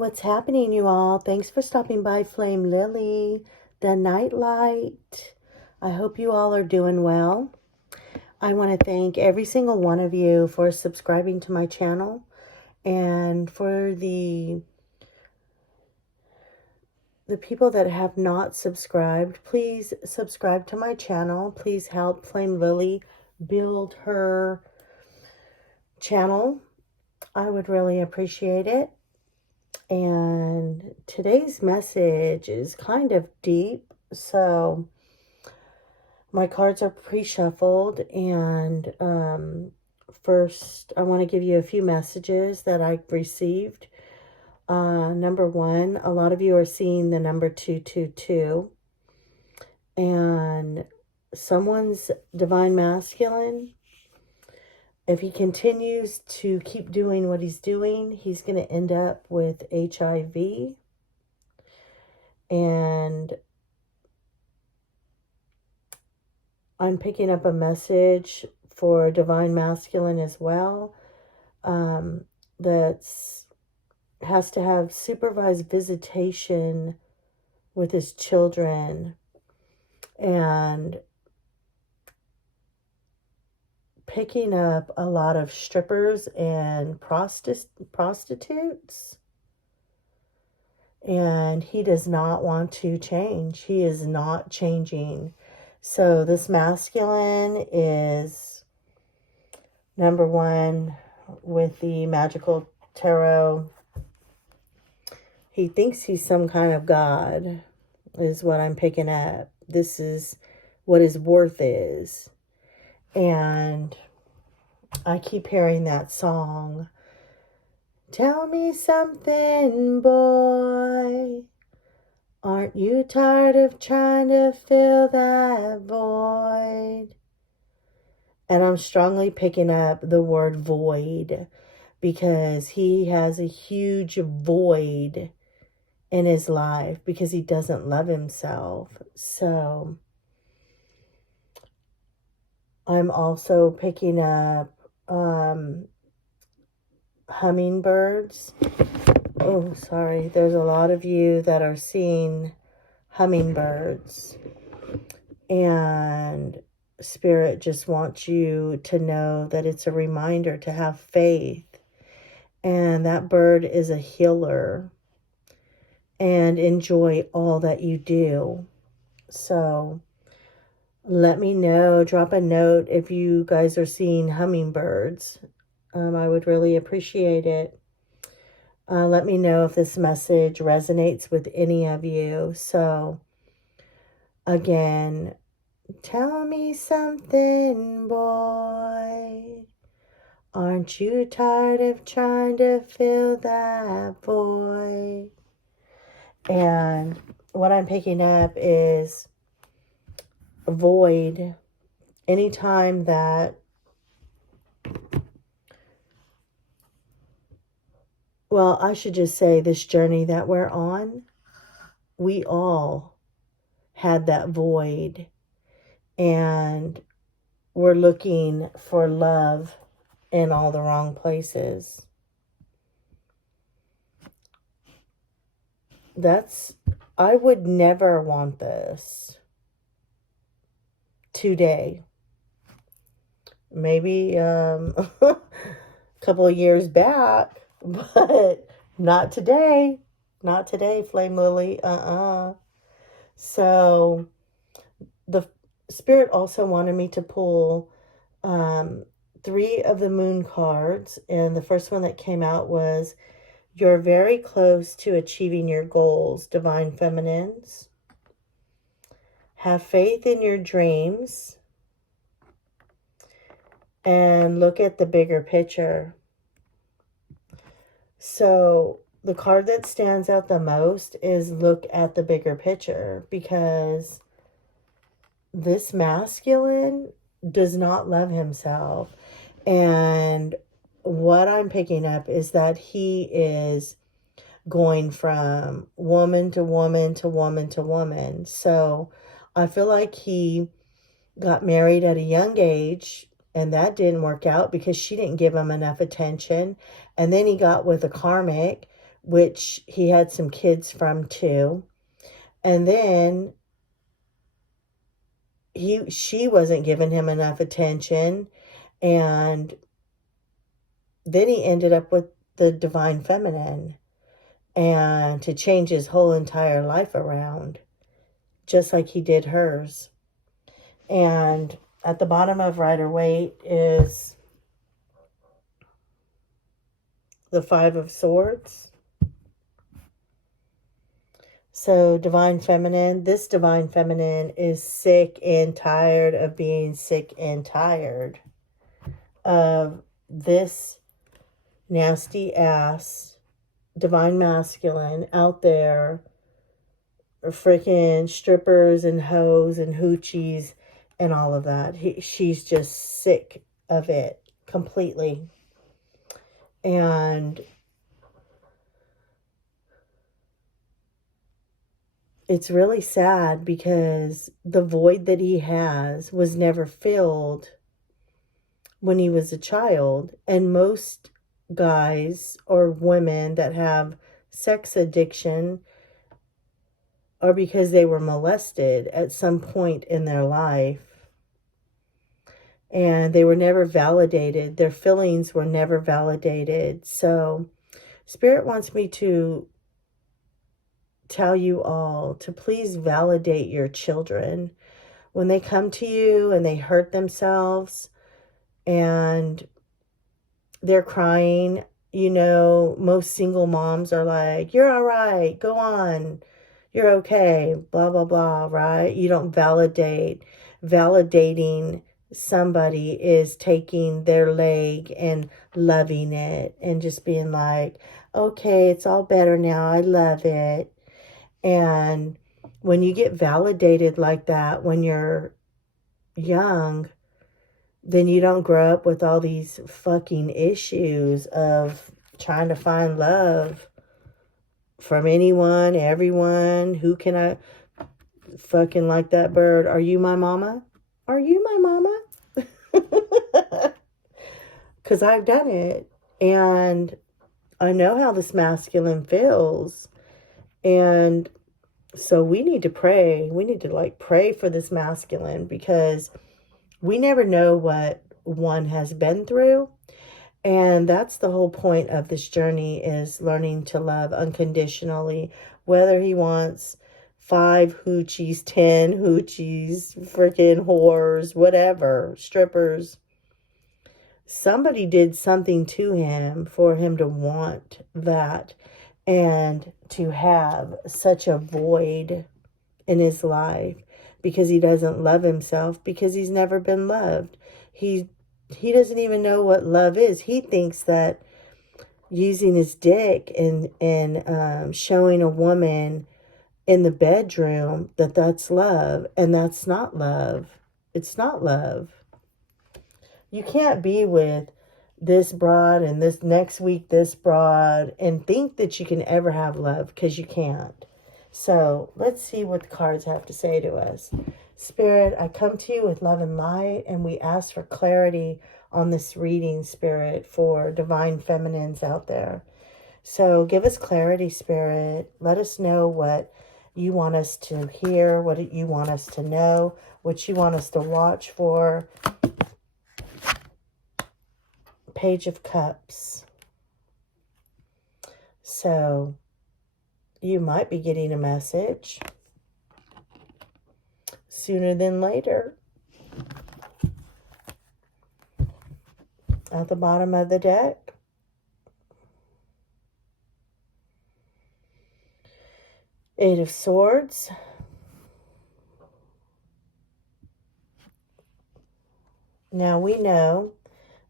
What's happening, you all? Thanks for stopping by Flame Lily, the Nightlight. I hope you all are doing well. I want to thank every single one of you for subscribing to my channel, and for the people that have not subscribed, please subscribe to my channel. Please help Flame Lily build her channel. I would really appreciate it. And today's message is kind of deep, so my cards are pre-shuffled, and first I want to give you a few messages that I received. Number one, a lot of you are seeing the number 222, and someone's divine masculine, if he continues to keep doing what he's doing, he's going to end up with HIV. And I'm picking up a message for divine masculine as well. That's has to have supervised visitation with his children, and picking up a lot of strippers and prostitutes. And he does not want to change. He is not changing. So this masculine is number one with the magical tarot. He thinks he's some kind of god, is what I'm picking up. This is what his worth is. And I keep hearing that song. Tell me something, boy. Aren't you tired of trying to fill that void? And I'm strongly picking up the word void, because he has a huge void in his life because he doesn't love himself. So I'm also picking up hummingbirds. Oh, sorry. There's a lot of you that are seeing hummingbirds. And Spirit just wants you to know that it's a reminder to have faith. And that bird is a healer. And enjoy all that you do. So let me know. Drop a note if you guys are seeing hummingbirds. I would really appreciate it. Let me know if this message resonates with any of you. So, again, tell me something, boy. Aren't you tired of trying to fill that void? And what I'm picking up is void. Anytime that, well, I should just say this journey that we're on, we all had that void, and we're looking for love in all the wrong places. I would never want this today. Maybe a couple of years back, but not today. Not today, Flame Lily. So the Spirit also wanted me to pull 3 of the moon cards. And the first one that came out was, you're very close to achieving your goals, divine feminines. Have faith in your dreams. And look at the bigger picture. So the card that stands out the most is look at the bigger picture, because this masculine does not love himself. And what I'm picking up is that he is going from woman to woman to woman to woman. So I feel like he got married at a young age, and that didn't work out because she didn't give him enough attention. And then he got with a karmic, which he had some kids from too. And then she wasn't giving him enough attention, and then he ended up with the divine feminine, and to change his whole entire life around, just like he did hers. And at the bottom of Rider-Waite is the Five of Swords. So divine feminine, this divine feminine is sick and tired of being sick and tired of this nasty ass divine masculine out there, freaking strippers and hoes and hoochies and all of that. She's just sick of it completely. And it's really sad because the void that he has was never filled when he was a child. And most guys or women that have sex addiction are because they were molested at some point in their life. And they were never validated. Their feelings were never validated. So Spirit wants me to tell you all to please validate your children. When they come to you and they hurt themselves and they're crying, you know, most single moms are like, you're all right, go on, you're okay, blah, blah, blah, right? You don't validate. Validating somebody is taking their leg and loving it and just being like, okay, it's all better now, I love it. And when you get validated like that when you're young, then you don't grow up with all these fucking issues of trying to find love from anyone, everyone. Who can I fucking like that bird? Are you my mama? Are you my mama? Because I've done it. And I know how this masculine feels. And so we need to pray. We need to pray for this masculine, because we never know what one has been through. And that's the whole point of this journey, is learning to love unconditionally, whether he wants 5 hoochies, 10 hoochies, freaking whores, whatever, strippers. Somebody did something to him for him to want that and to have such a void in his life, because he doesn't love himself, because he's never been loved. He doesn't even know what love is. He thinks that using his dick and showing a woman in the bedroom, that's love, and that's not love. It's not love. You can't be with this broad and this next week this broad and think that you can ever have love, because you can't. So let's see what the cards have to say to us. Spirit, I come to you with love and light, and we ask for clarity on this reading, Spirit, for divine feminines out there. So give us clarity, Spirit. Let us know what you want us to hear, what you want us to know, what you want us to watch for. Page of Cups. So you might be getting a message sooner than later. At the bottom of the deck, Eight of Swords. Now we know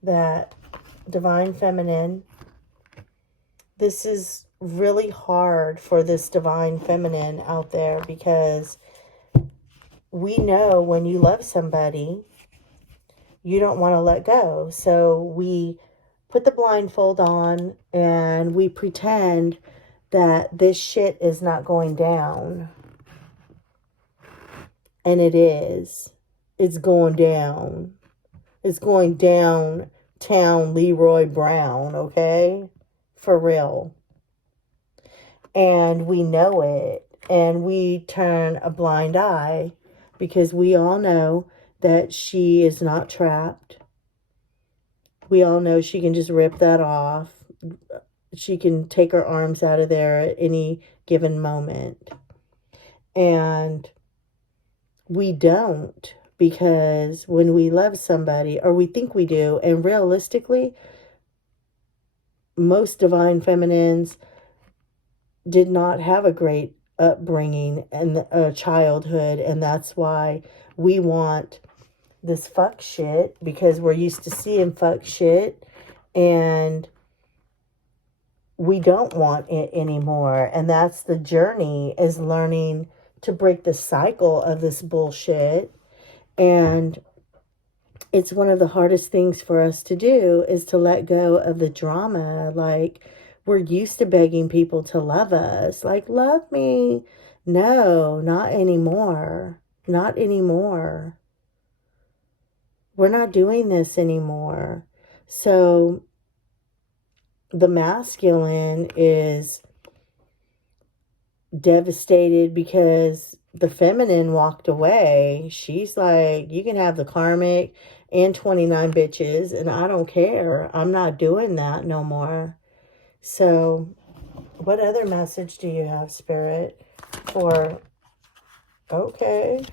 that divine feminine, this is really hard for this divine feminine out there, because we know when you love somebody, you don't want to let go. So we put the blindfold on and we pretend that this shit is not going down. And it is. It's going down. It's going downtown Leroy Brown, okay? For real. And we know it. And we turn a blind eye because we all know that she is not trapped. We all know she can just rip that off. She can take her arms out of there at any given moment. And we don't, because when we love somebody, or we think we do, and realistically, most divine feminines did not have a great upbringing and a childhood, and that's why we want this fuck shit, because we're used to seeing fuck shit, and we don't want it anymore. And that's the journey, is learning to break the cycle of this bullshit. And it's one of the hardest things for us to do, is to let go of the drama. Like, we're used to begging people to love us. Like, love me. No, not anymore. Not anymore. We're not doing this anymore. So the masculine is devastated because the feminine walked away. She's like, you can have the karmic and 29 bitches, and I don't care. I'm not doing that no more. So what other message do you have, Spirit, for... Okay.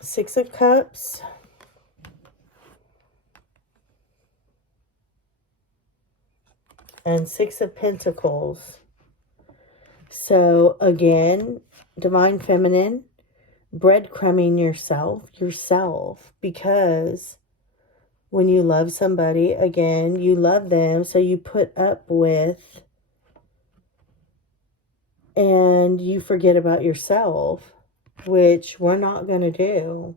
Six of Cups. And Six of Pentacles. So again, divine feminine, breadcrumbing yourself, because when you love somebody, again, you love them, so you put up with, and you forget about yourself, which we're not going to do.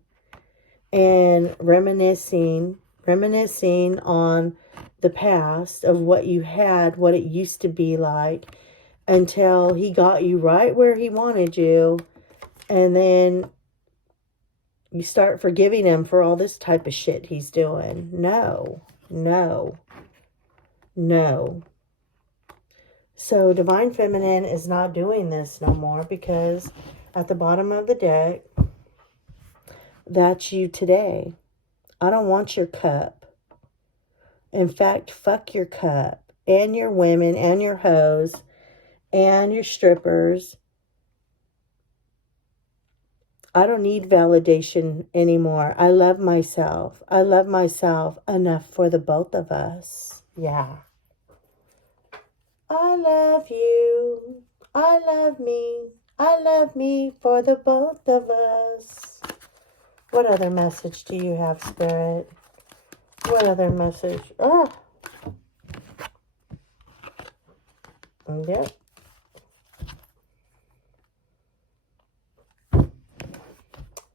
And reminiscing on the past of what you had, what it used to be like, until he got you right where he wanted you. And then you start forgiving him for all this type of shit he's doing. No, no, no. So divine feminine is not doing this no more, because at the bottom of the deck, that's you today. I don't want your cup. In fact, fuck your cup and your women and your hoes and your strippers. I don't need validation anymore. I love myself. I love myself enough for the both of us. Yeah. I love you. I love me. I love me for the both of us. What other message do you have, Spirit? What other message? Oh. Yep.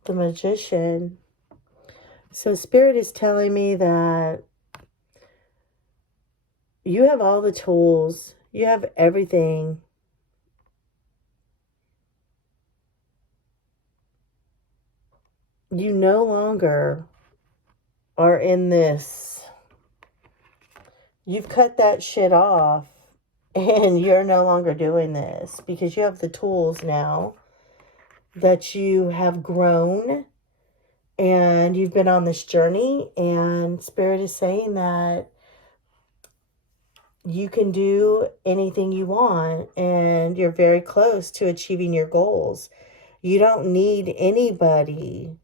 The Magician. So Spirit is telling me that you have all the tools. You have everything. You no longer are in this. You've cut that shit off, and you're no longer doing this, because you have the tools now, that you have grown, and you've been on this journey, and Spirit is saying that you can do anything you want, and you're very close to achieving your goals. You don't need anybody.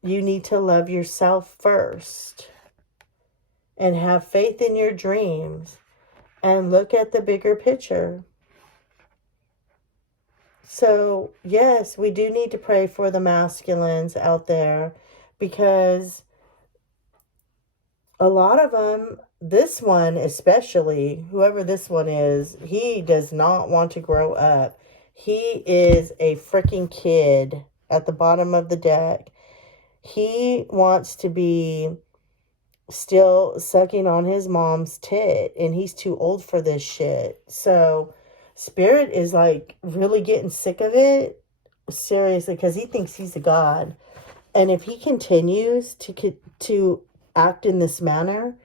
You need to love yourself first, and have faith in your dreams, and look at the bigger picture. So, yes, we do need to pray for the masculines out there, because a lot of them, this one especially, whoever this one is, he does not want to grow up. He is a freaking kid at the bottom of the deck. He wants to be still sucking on his mom's tit, and he's too old for this shit. So Spirit is like really getting sick of it. Seriously, because he thinks he's a god. And if he continues to act in this manner,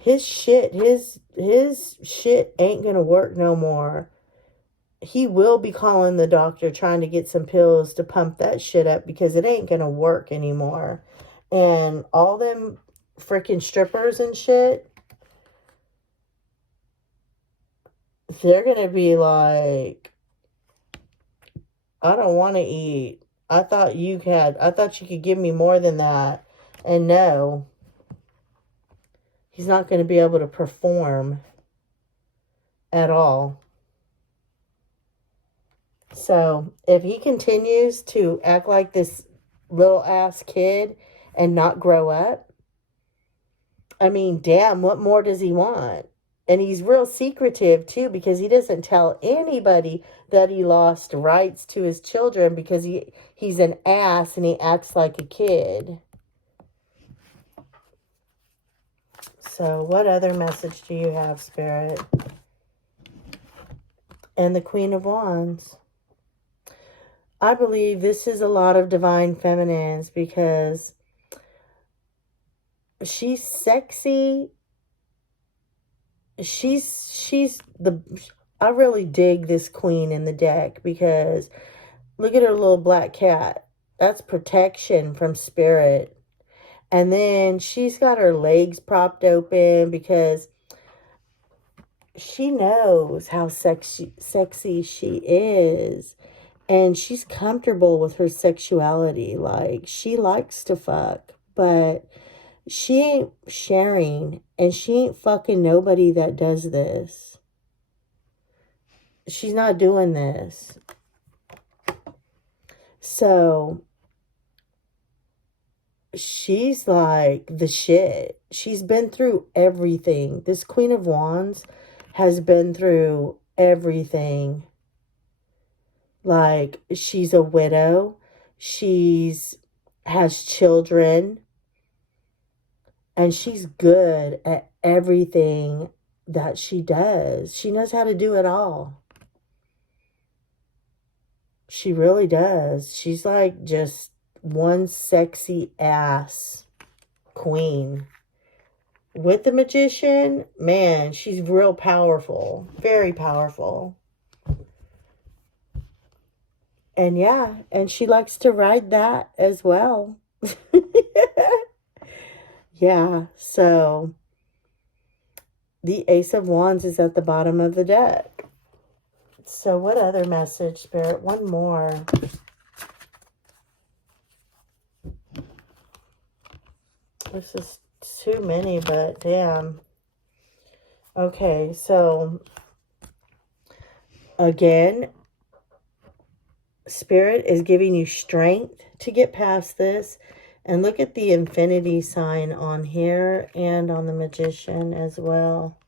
his shit ain't gonna work no more. He will be calling the doctor trying to get some pills to pump that shit up because it ain't gonna work anymore. And all them freaking strippers and shit, they're gonna be like, I don't want to eat. I thought you could give me more than that. And no, he's not going to be able to perform at all. So if he continues to act like this little ass kid and not grow up, I mean, damn, what more does he want? And he's real secretive too, because he doesn't tell anybody that he lost rights to his children because he's an ass and he acts like a kid. So what other message do you have, Spirit? And the Queen of Wands. I believe this is a lot of divine feminines because she's sexy. I really dig this queen in the deck because look at her little black cat. That's protection from spirit. And then she's got her legs propped open because she knows how sexy she is. And she's comfortable with her sexuality. Like, she likes to fuck, but she ain't sharing. And she ain't fucking nobody that does this. She's not doing this. So she's like the shit. She's been through everything. This Queen of Wands has been through everything. Like, she's a widow. Has children. And she's good at everything that she does. She knows how to do it all. She really does. She's like just one sexy ass queen. With the Magician, man, she's real powerful. Very powerful. And yeah, and she likes to ride that as well. Yeah, so the Ace of Wands is at the bottom of the deck. So what other message, Spirit? One more. This is too many, but damn. Okay, so again, Spirit is giving you strength to get past this. And look at the infinity sign on here and on the Magician as well.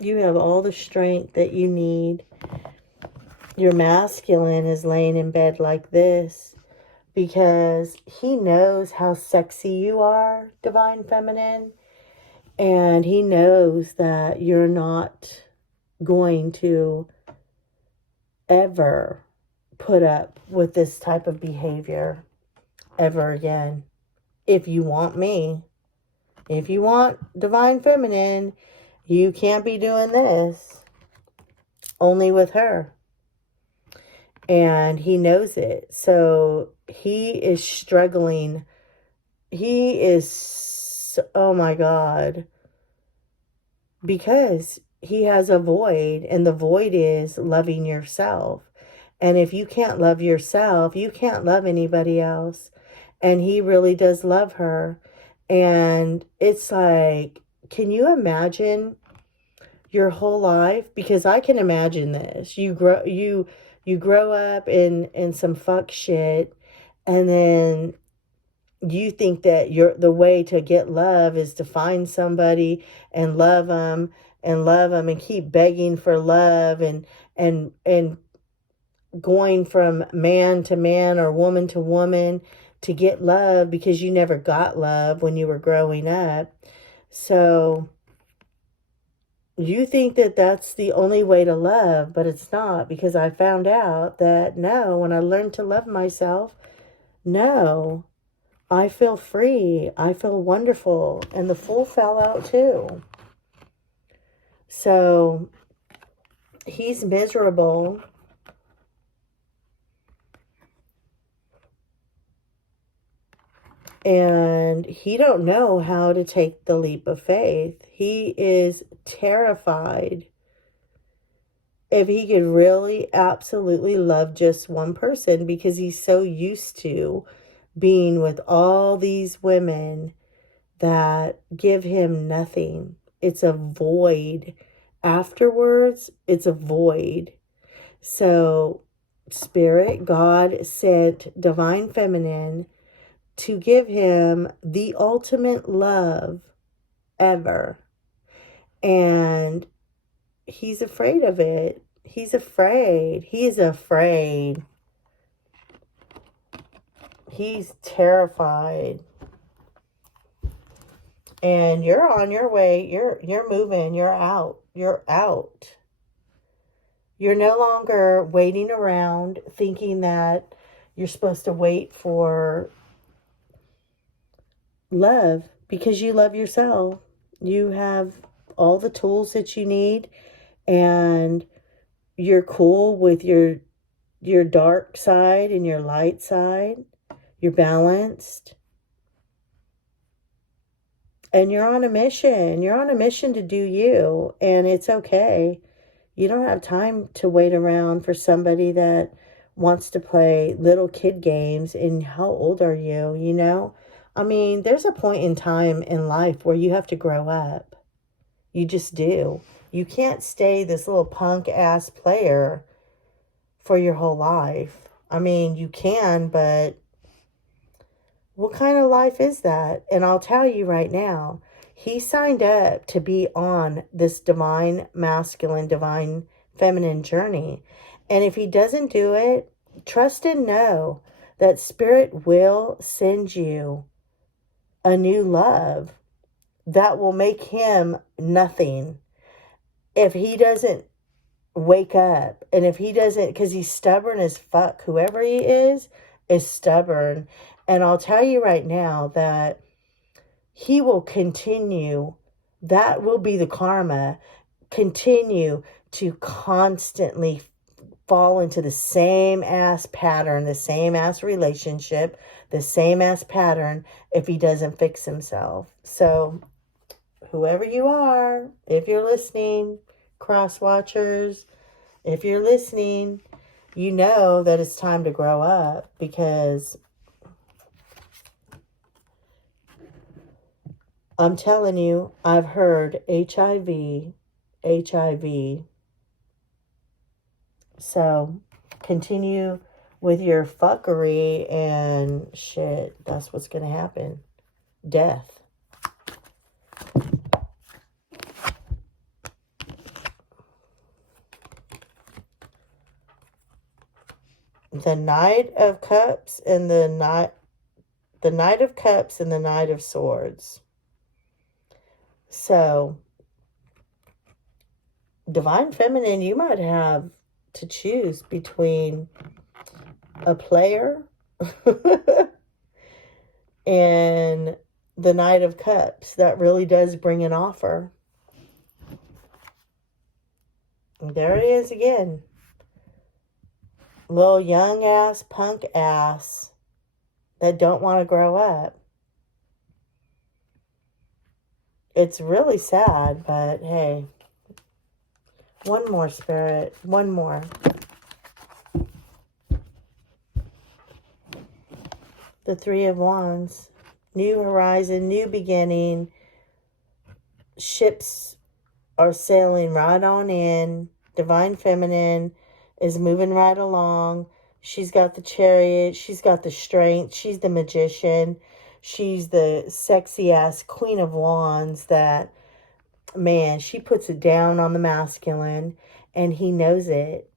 You have all the strength that you need. Your masculine is laying in bed like this because he knows how sexy you are, Divine Feminine. And he knows that you're not going to ever put up with this type of behavior ever again. If you want me, if you want Divine Feminine, you can't be doing this. Only with her. And he knows it. So he is struggling. He is, oh my God. Because he has a void, and the void is loving yourself. And if you can't love yourself, you can't love anybody else. And he really does love her. And it's like, can you imagine your whole life? Because I can imagine this. You grow up in some fuck shit, and then you think that the way to get love is to find somebody and love them and keep begging for love and going from man to man or woman to woman to get love because you never got love when you were growing up. So You think that that's the only way to love, but it's not, because I found out that no, when I learned to love myself, no, I feel free. I feel wonderful. And the Fool fell out too. So he's miserable. And he don't know how to take the leap of faith. He is terrified. If he could really absolutely love just one person, because he's so used to being with all these women that give him nothing. It's a void. Afterwards, it's a void. So, Spirit, God sent Divine Feminine to give him the ultimate love ever. And he's afraid of it. He's afraid. He's afraid. He's terrified. And you're on your way. You're moving. You're out. You're out. You're no longer waiting around thinking that you're supposed to wait for love, because you love yourself. You have all the tools that you need, and you're cool with your dark side and your light side. You're balanced. And you're on a mission. You're on a mission to do you. And it's okay. You don't have time to wait around for somebody that wants to play little kid games. And how old are you? You know? I mean, there's a point in time in life where you have to grow up. You just do. You can't stay this little punk ass player for your whole life. I mean, you can, but what kind of life is that? And I'll tell you right now, he signed up to be on this divine masculine, divine feminine journey. And if he doesn't do it, trust and know that Spirit will send you a new love that will make him nothing. If he doesn't wake up, and if he doesn't, because he's stubborn as fuck, whoever he is stubborn. And I'll tell you right now that he will continue, that will be the karma, continue to constantly fall into the same ass pattern, the same ass relationship, the same ass pattern, if he doesn't fix himself. So whoever you are, if you're listening, cross watchers, if you're listening, you know that it's time to grow up, because I'm telling you, I've heard HIV. So continue with your fuckery and shit. That's what's going to happen. Death. The Knight of Cups and the Knight of Cups and the Knight of Swords. So, Divine Feminine, you might have to choose between a player and the Knight of Cups. That really does bring an offer. And there it is again. Little young ass, punk ass that don't want to grow up. It's really sad, but hey. One more, Spirit. One more. The Three of Wands. New horizon, new beginning. Ships are sailing right on in. Divine Feminine is moving right along. She's got the Chariot. She's got the strength. She's the Magician. She's the sexy ass Queen of Wands that, man, she puts it down on the masculine, and he knows it.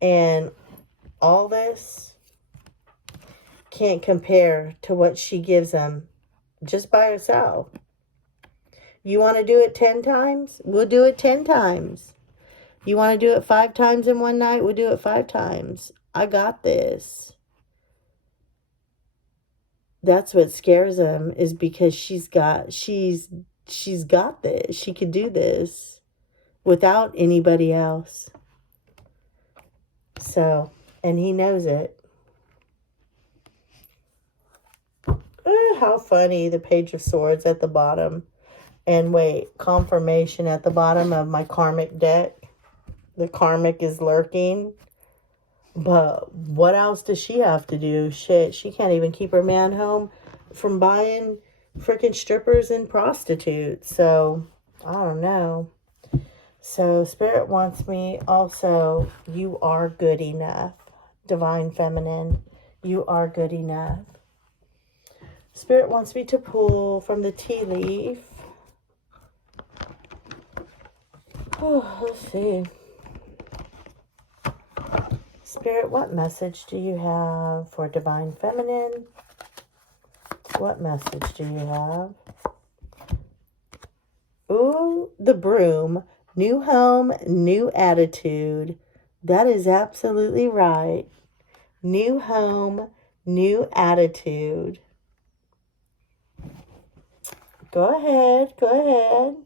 And all this can't compare to what she gives him just by herself. You want to do it 10 times? We'll do it 10 times. You want to do it 5 times in one night? We'll do it 5 times. I got this. That's what scares him, is because she's got this. She could do this without anybody else. So, and he knows it. How funny, the Page of Swords at the bottom. And wait, confirmation at the bottom of my karmic deck. The karmic is lurking. But what else does she have to do? Shit, she can't even keep her man home from buying freaking strippers and prostitutes. So, I don't know. So, Spirit wants me also, you are good enough. Divine Feminine, you are good enough. Spirit wants me to pull from the tea leaf. Oh, let's see. Spirit, what message do you have for Divine Feminine? What message do you have? Ooh, the broom. New home, new attitude. That is absolutely right. New home, new attitude. Go ahead, go ahead.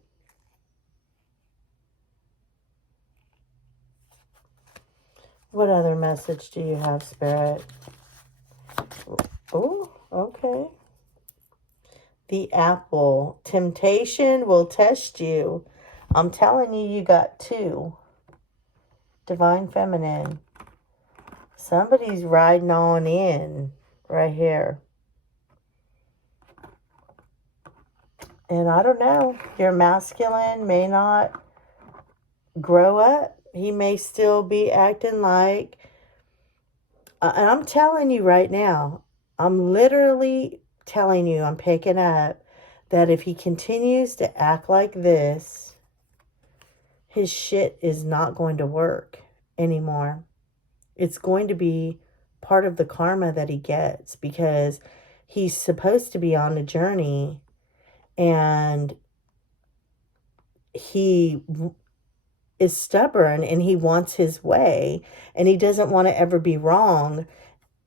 What other message do you have, Spirit? Oh, okay. The apple. Temptation will test you. I'm telling you, you got 2. Divine Feminine. Somebody's riding on in right here. And I don't know. Your masculine may not grow up. He may still be acting like... and I'm telling you right now, I'm literally telling you, I'm picking up that if he continues to act like this, his shit is not going to work anymore. It's going to be part of the karma that he gets, because he's supposed to be on a journey and he is stubborn and he wants his way and he doesn't want to ever be wrong.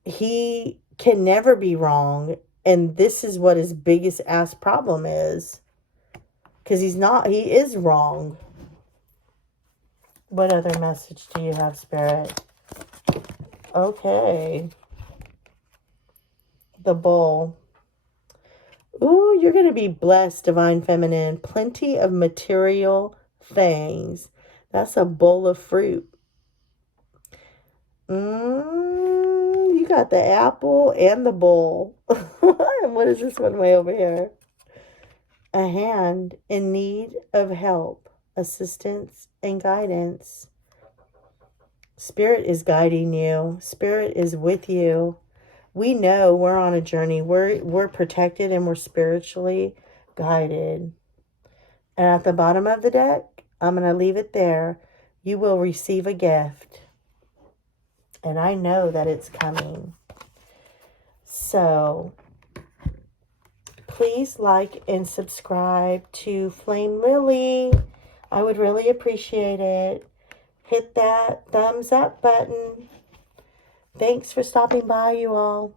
He can never be wrong. And this is what his biggest ass problem is. Because he is wrong. What other message do you have, Spirit? Okay. The Bull. Ooh, you're going to be blessed, Divine Feminine. Plenty of material things. That's a bowl of fruit. You got the apple and the bowl. And what is this one way over here? A hand in need of help, assistance, and guidance. Spirit is guiding you. Spirit is with you. We know we're on a journey. We're protected and we're spiritually guided. And at the bottom of the deck, I'm going to leave it there. You will receive a gift. And I know that it's coming. So, please like and subscribe to Flame Lily. I would really appreciate it. Hit that thumbs up button. Thanks for stopping by, you all.